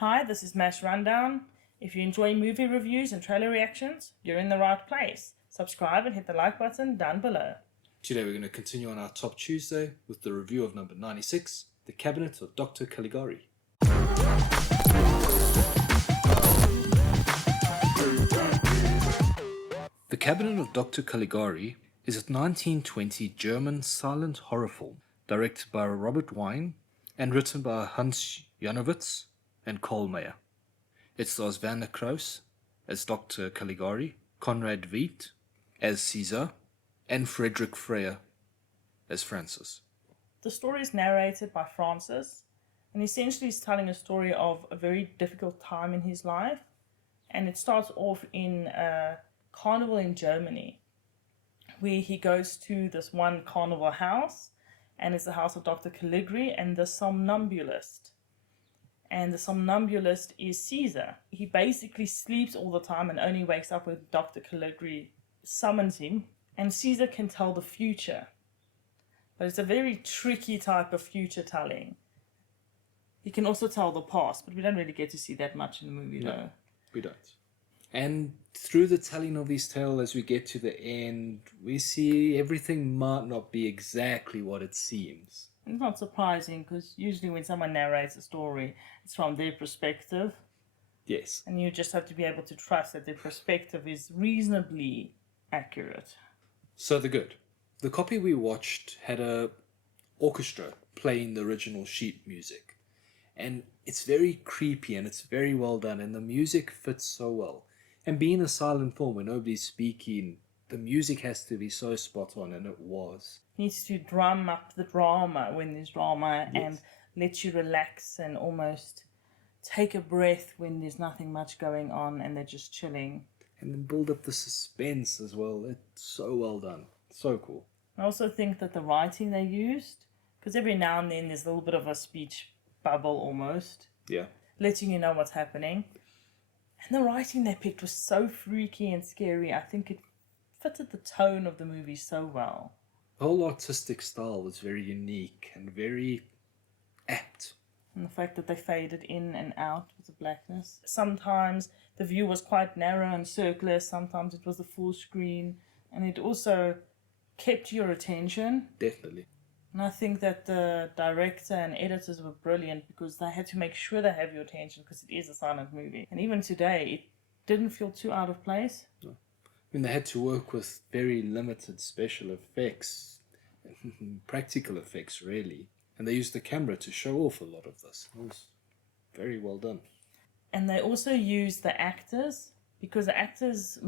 Hi, this is Mash Rundown. If you enjoy movie reviews and trailer reactions, you're in the right place. Subscribe and hit the like button down below. Today we're going to continue on our Top Tuesday with the review of number 96, The Cabinet of Dr. Caligari. The Cabinet of Dr. Caligari is a 1920 German silent horror film directed by Robert Wiene and written by Hans Janowitz and Cole Meyer. It stars Werner Krauss as Dr. Caligari, Conrad Veidt as Cesare, and Friedrich Feher as Francis. The story is narrated by Francis, and essentially is telling a story of a very difficult time in his life. And it starts off in a carnival in Germany, where he goes to this one carnival house, and it's the house of Dr. Caligari and the somnambulist. And the somnambulist is Cesare. He basically sleeps all the time and only wakes up when Dr. Caligari summons him. And Cesare can tell the future. But it's a very tricky type of future telling. He can also tell the past, but we don't really get to see that much in the movie, though. We don't. And through the telling of his tale, as we get to the end, we see everything might not be exactly what it seems. It's not surprising, because usually when someone narrates a story, it's from their perspective. Yes. And you just have to be able to trust that their perspective is reasonably accurate. So the good. The copy we watched had a orchestra playing the original sheet music. And it's very creepy and it's very well done, and the music fits so well. And being a silent film where nobody's speaking, the music has to be so spot on, and it was. Needs to drum up the drama when there's drama, Yes. and let you relax and almost take a breath when there's nothing much going on and they're just chilling. And then build up the suspense as well. It's so well done. So cool. I also think that the writing they used, because every now and then there's a little bit of a speech bubble almost, Yeah. letting you know what's happening. And the writing they picked was so freaky and scary. I think it fitted the tone of the movie so well. The whole artistic style was very unique and very apt. And the fact that they faded in and out with the blackness. Sometimes the view was quite narrow and circular, sometimes it was the full screen, and it also kept your attention. Definitely. And I think that the director and editors were brilliant, because they had to make sure they have your attention, because it is a silent movie. And even today, it didn't feel too out of place. No. I mean, they had to work with very limited special effects, practical effects, really. And they used the camera to show off a lot of this. It was very well done. And they also used the actors, because the actors,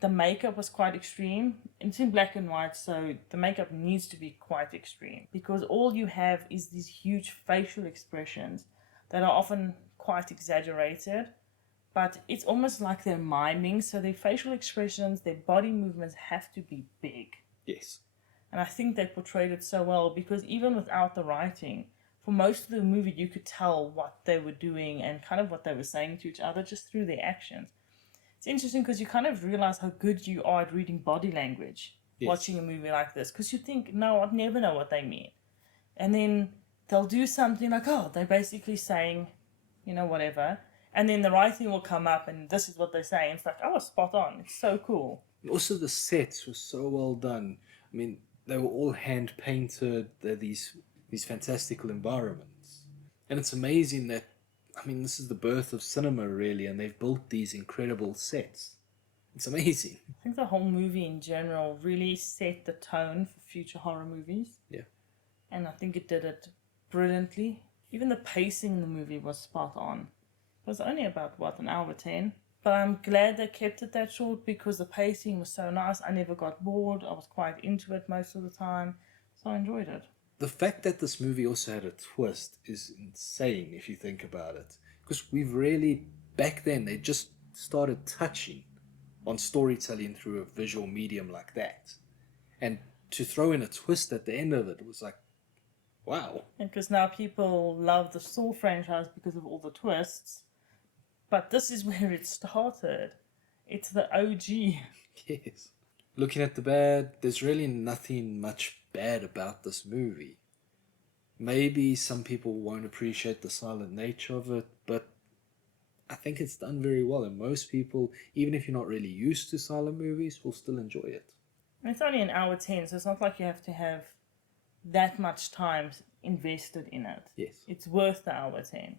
the makeup was quite extreme. It's in black and white, so the makeup needs to be quite extreme, because all you have is these huge facial expressions that are often quite exaggerated, but it's almost like they're miming, so their facial expressions, their body movements have to be big. Yes. And I think they portrayed it so well, because even without the writing, for most of the movie you could tell what they were doing and kind of what they were saying to each other just through their actions. It's interesting because you kind of realize how good you are at reading body language, yes, watching a movie like this, because you think, no, I'd never know what they mean. And then they'll do something like, oh, they're basically saying, you know, whatever. And then the writing will come up and this is what they say. And it's like, oh, spot on. It's so cool. Also, the sets were so well done. I mean, they were all hand painted. They're these fantastical environments. And it's amazing that, I mean, this is the birth of cinema, really, and they've built these incredible sets. It's amazing. I think the whole movie in general really set the tone for future horror movies. Yeah. And I think it did it brilliantly. Even the pacing in the movie was spot on. It was only about, an hour 10? But I'm glad they kept it that short, because the pacing was so nice. I never got bored. I was quite into it most of the time. So I enjoyed it. The fact that this movie also had a twist is insane if you think about it. Because we've really, back then, they just started touching on storytelling through a visual medium like that. And to throw in a twist at the end of it was like, wow. Because now people love the Saw franchise because of all the twists. But this is where it started. It's the OG. Yes. Looking at the bad, there's really nothing much bad about this movie. Maybe some people won't appreciate the silent nature of it, but I think it's done very well, and most people, even if you're not really used to silent movies, will still enjoy it. And it's only an hour 10, so it's not like you have to have that much time invested in it. Yes. It's worth the hour 10.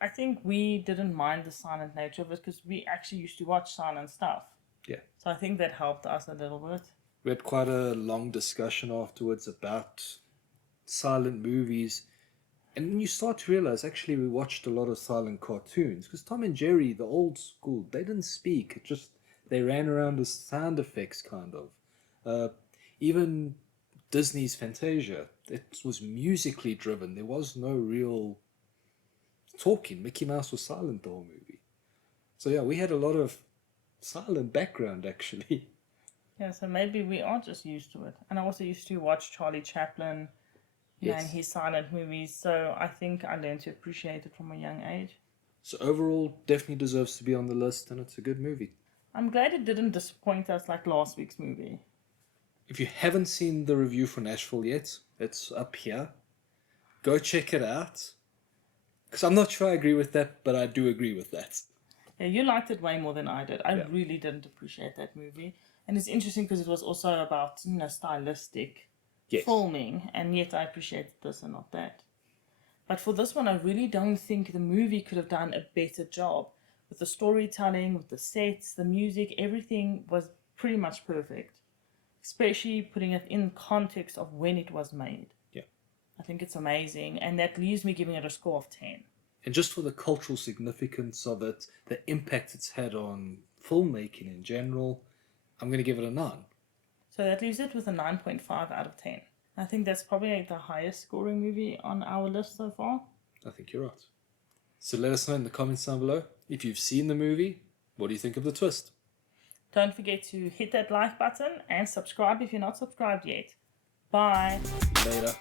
I think we didn't mind the silent nature of it because we actually used to watch silent stuff. Yeah. So I think that helped us a little bit. We had quite a long discussion afterwards about silent movies. And then you start to realize, actually, we watched a lot of silent cartoons. Because Tom and Jerry, the old school, they didn't speak. It just, they ran around with sound effects, kind of. Even Disney's Fantasia, it was musically driven. There was no real talking. Mickey Mouse was silent the whole movie. So yeah, we had a lot of silent background, actually. Yeah, so maybe we are just used to it. And I also used to watch Charlie Chaplin, and his silent movies, so I think I learned to appreciate it from a young age. So overall, definitely deserves to be on the list, and it's a good movie. I'm glad it didn't disappoint us like last week's movie. If you haven't seen the review for Nashville yet, it's up here. Go check it out. Because I'm not sure I agree with that, but I do agree with that. Yeah, you liked it way more than I did. I really didn't appreciate that movie. And it's interesting because it was also about, stylistic filming, and yet I appreciated this and not that. But for this one, I really don't think the movie could have done a better job. With the storytelling, with the sets, the music, everything was pretty much perfect. Especially putting it in context of when it was made. Yeah. I think it's amazing, and that leaves me giving it a score of 10. And just for the cultural significance of it, the impact it's had on filmmaking in general, I'm going to give it a 9. So that leaves it with a 9.5 out of 10. I think that's probably the highest scoring movie on our list so far. I think you're right. So let us know in the comments down below if you've seen the movie. What do you think of the twist? Don't forget to hit that like button and subscribe if you're not subscribed yet. Bye. Later.